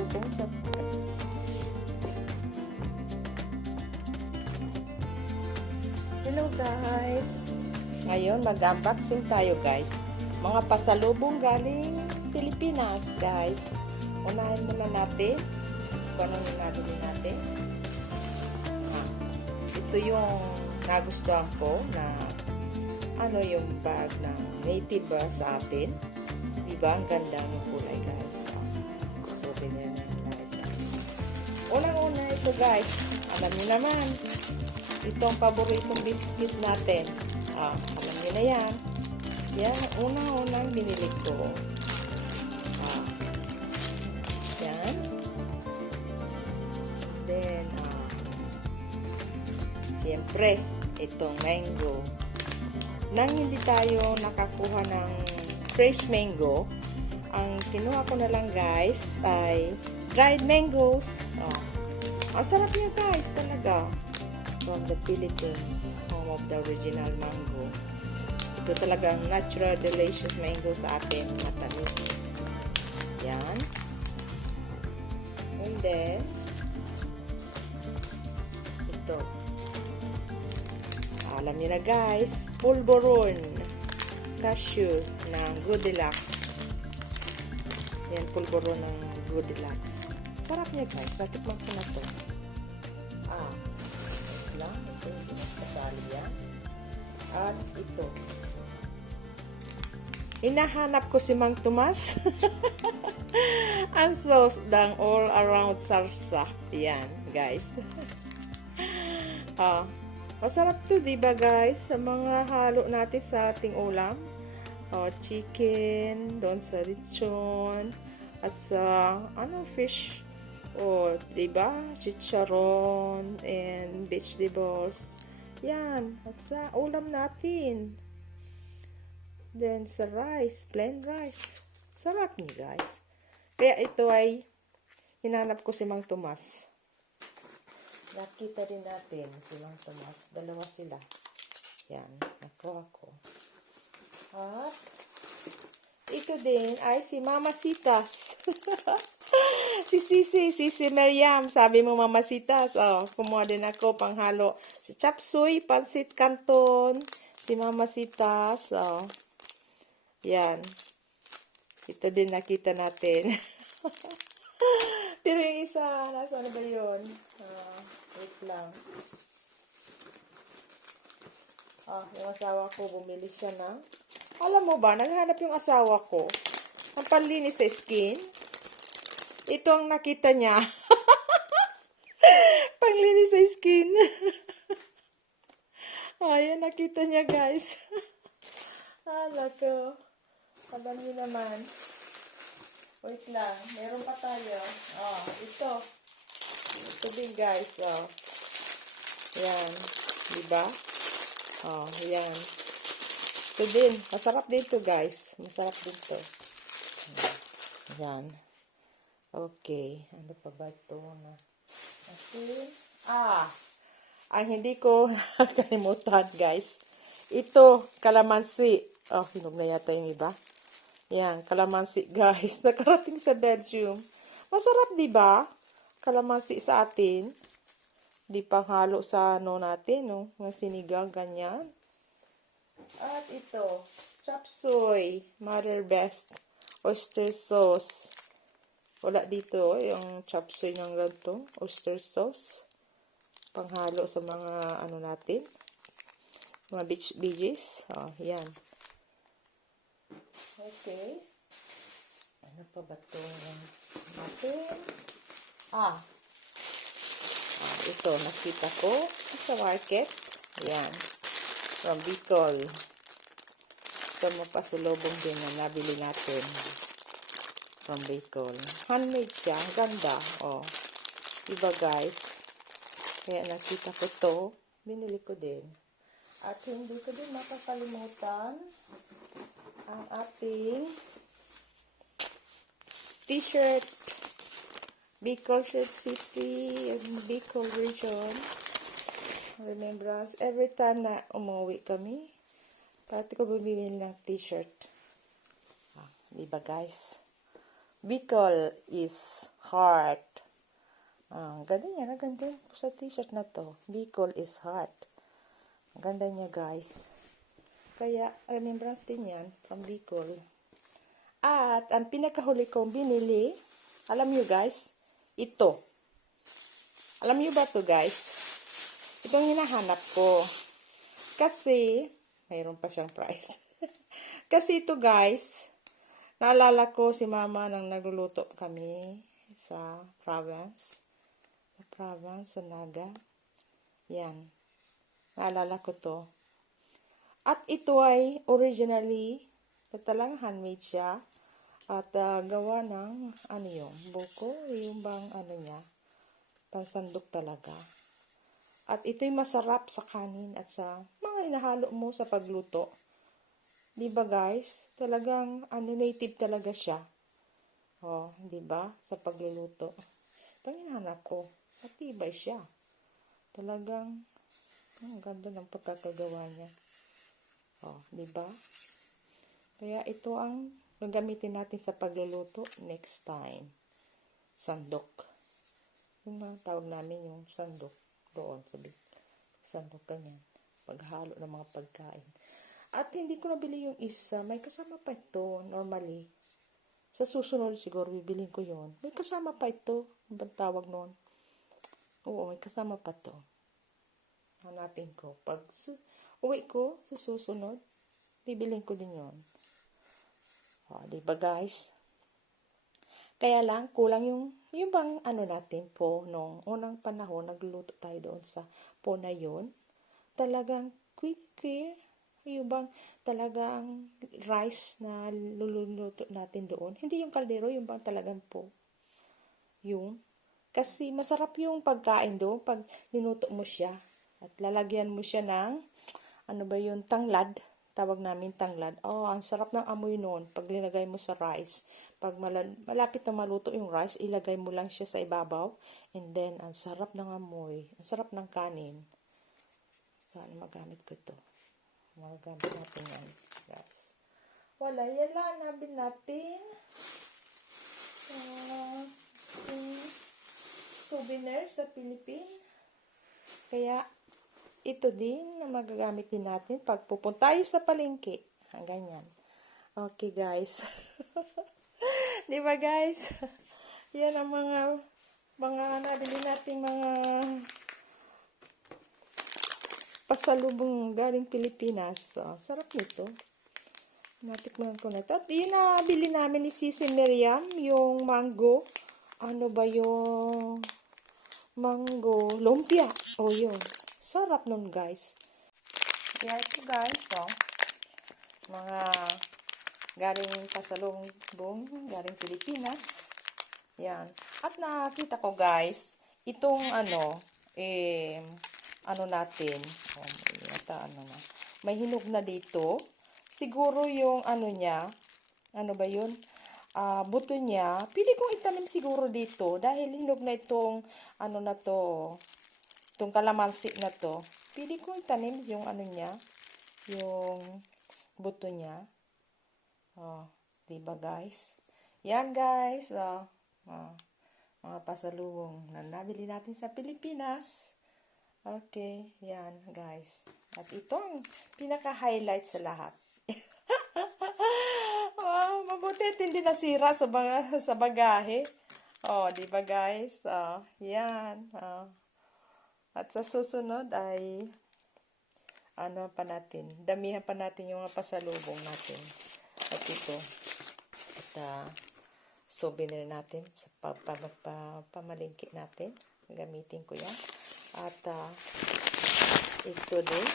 pasalubong sa Hello guys! Ngayon mag-unboxing tayo guys. Mga pasalubong galing Pilipinas guys. Unahin muna natin kung anong nabili natin. Ito yung nagustuhan ko na yung bag ng native sa atin. Diba? Ang ganda ng kulay guys. So, binili na guys. Unang-una ito guys. Alam niyo naman. Ito ang paboritong biscuit natin. Alam niyo na yan. Yan, unang-unang binili ko. Yan. Then, siyempre, itong mango. Nang hindi tayo nakakuha ng fresh mango, ang kinuha ko na lang guys ay dried mangoes. Ang sarap niya guys talaga. From the Philippines, home of the original mango. Ito talagang natural delicious mango sa atin, matamis. Yan. And then, ito. Alam niyo na guys, pulboron cashew ng Goldilocks. Yan, pulboron ng Goldilocks. Sarap niya guys, natikman ko na to. Ito yung pinagkasali yan. At ito. Hinahanap ko si Mang Tomas. Ang sauce ng all around sarsa. Yan, guys. Masarap to, diba guys? Sa mga halo natin sa ating ulam. Chicken, doon sa lechon, at sa, fish. Diba? Chicharon and vegetables. Yan. At sa ulam natin. Then, sa rice. Plain rice. Sarap niya, guys. Kaya ito ay hinanap ko si Mang Tomas. Nakita din natin si Mang Tomas. Dalawa sila. Yan. Nakuha ko. At ito din ay si Mamasitas. Si Meriam, sabi mo Mamasitas. Kumuha din ako panghalo. Si chapsuy, pansit canton, si Mamasitas. Yan. Ito din nakita natin. Pero yung isa, nasaan ba yun? Wait lang. Yung asawa ko, bumili siya ng alam mo ba, naghanap yung asawa ko ang panlinis sa skin. Ito ang nakita niya. Panglinis sa skin. Ayan, nakita niya guys. Lako. Alam niyo naman. Wait lang, meron pa tayo. Ito. Ito din guys. Yan. Diba? Yan. Ito din. Masarap din to guys. Masarap din to. Yan. Okay. Ano pa ba ito? Okay. Ang hindi ko kalimutan guys. Ito, kalamansi. Hinog na yata yung iba. Yan, kalamansi guys. Nakarating sa bedroom. Masarap diba? Kalamansi sa atin. Di pang halo sa natin, no? Mga sinigang, ganyan. At ito, chapsuy, Mother Best, oyster sauce. Wala dito, yung chapsuy ng ganito, oyster sauce. Panghalo sa mga, natin, mga veggies. Yan. Okay. Ano pa ba ito natin? Ito, nakita ko sa market. Yan. From Bicol. Ito mo pasalubong din na nabili natin. From Bicol. Handmade siya. Ganda. Diba guys? Kaya nakita ko to. Binili ko din. At hindi ko din makakalimutan ang ating t-shirt. Bicol Shirt City. Bicol region. Remembrance. Every time na umuwi kami, pati ko bumili ng t-shirt. Diba guys? Bicol is heart. Ang ganda niya. Ang ganda sa t-shirt na to. Bicol is heart. Ang ganda niya, guys. Kaya, remembrance din yan from Bicol. At, ang pinakahuli kong binili, alam nyo, guys, ito. Alam nyo ba to, guys? Itong hinahanap ko. Kasi, mayroon pa siyang price. Kasi ito, guys, naalala ko si mama nang nagluluto kami sa province. Sa province, sa Naga. Yan. Naalala ko to. At ito ay originally, talagang handmade siya. At gawa ng, ano yung, buko, yung bang, ano niya, pansandok talaga. At ito'y masarap sa kanin at sa mga hinahalo mo sa pagluto. Diba guys? Talagang, native talaga siya. Oh, diba? Sa pagluluto. Itong hinahanap ko. Matibay siya. Talagang, ang ganda ng pagkakagawa niya. Oh, diba? Kaya ito ang gagamitin natin sa pagluluto next time. Sandok. Yung mga tawag namin yung sandok. Doon, sabi. Sandok ganyan. Paghalo ng mga pagkain. At hindi ko nabili yung isa. May kasama pa ito, normally. Sa susunod siguro, bibilin ko yon. May kasama pa ito. Ang bang tawag noon? Oo, may kasama pa to. Hanapin ko. Pag uwi ko sa susunod, bibilin ko din yon. O, diba guys? Kaya lang, kulang yung bang natin po, nung unang panahon, nagluluto tayo doon sa po na yun. Talagang quick, yung bang talagang rice na luluto natin doon. Hindi yung kaldero, yung bang talagang po. Yung, kasi masarap yung pagkain doon pag niluto mo siya. At lalagyan mo siya ng, tanglad. Tawag namin tanglad. Oh, ang sarap ng amoy noon pag linagay mo sa rice. Pag malapit na maluto yung rice, ilagay mo lang siya sa ibabaw. And then, ang sarap ng amoy. Ang sarap ng kanin. Saan magamit ko ito? Magamit natin yan, guys. Wala, yan lang namin natin. Souvenir sa Philippines. Kaya, ito din na magagamit din natin pag pupunta tayo sa palengke. Ang ganyan. Okay, guys. Di ba, guys? Yan ang mga nabili nating mga pasalubong galing Pilipinas. So, sarap nito. Natikman ko na ito. At yun nabili namin ni Sisi Miriam, yung mango. Ano ba yung mango? Lumpia. O, yun. Sarap nun, guys. Kaya ito, guys, mga galing pasalubong, galing Pilipinas. Yan. At nakita ko, guys, itong natin, may hinog na dito. Siguro yung niya, buto niya, pili kong itanim siguro dito dahil hinog na itong itong kalamansi na to. Pili kong itanim yung niya, yung buto niya. Oh, diba guys? Yan guys, mga pasalubong na nabili natin sa Pilipinas. Okay, yan guys. At ito ang pinaka-highlight sa lahat. Mabuti hindi nasira sa bagahe. Oh, di ba guys? Yan. At sa susunod ay damihan pa natin yung mga pasalubong natin. At ito. At souvenir natin sa pamalingki natin. Gamitin ko yan. At ito din.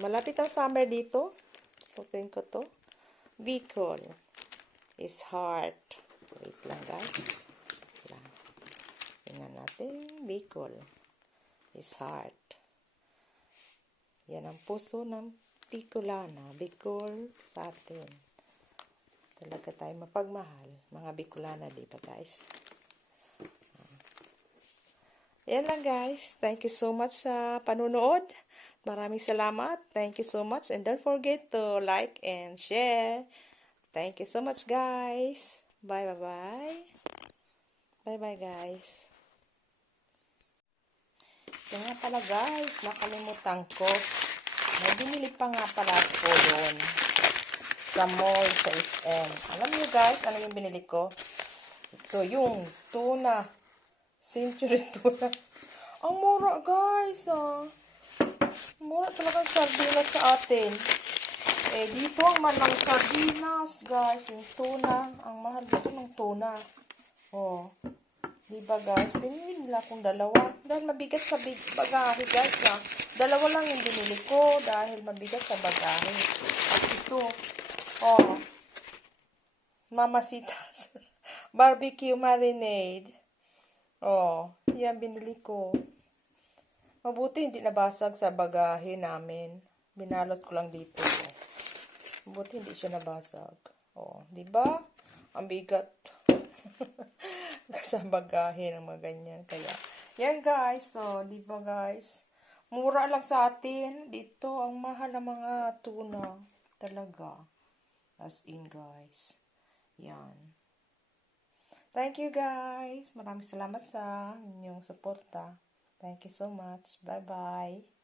Malapit ang summer dito. Suotin ko to. Bicol is heart. Wait lang guys. Tingnan natin. Bicol is heart. Yan ang puso ng Bicolana. Bicol sa atin. Talaga tayo mapagmahal. Mga Bicolana, di ba guys? Yan lang guys. Thank you so much sa panunood. Maraming salamat. Thank you so much. And don't forget to like and share. Thank you so much guys. Bye-bye. Bye-bye, guys. Ito nga pala, guys. Nakalimutan ko. May binili pa nga pala ko doon sa mall, sa SM. Alam niyo, guys, ano yung binili ko? Ito, yung tuna. Century tuna. Ang mura, guys, ah. Mura talaga sardinas sa atin. Eh, dito ang malang sardinas, guys. Yung tuna. Ang mahal dito ng tuna. Oh. Diba, guys? Pinili nila akong dalawa. Dahil mabigat sa bagahe, guys, ah. Dalawa lang yung binili ko dahil mabigat sa bagahe. At ito, oh. Mamasitas. Barbecue marinade. Oh. Yan, binili ko. Mabuti hindi nabasag sa bagahe namin. Binalot ko lang dito. Oh. Mabuti hindi siya nabasag. Oh, 'di ba? Ang bigat. Sa bagahe ng mga ganyan. Kaya, yan guys. So, 'di ba guys? Mura lang sa atin. Dito, ang mahal ng mga tuna. Talaga. As in, guys. Yan. Thank you guys. Maraming salamat sa inyong suporta. Thank you so much. Bye-bye.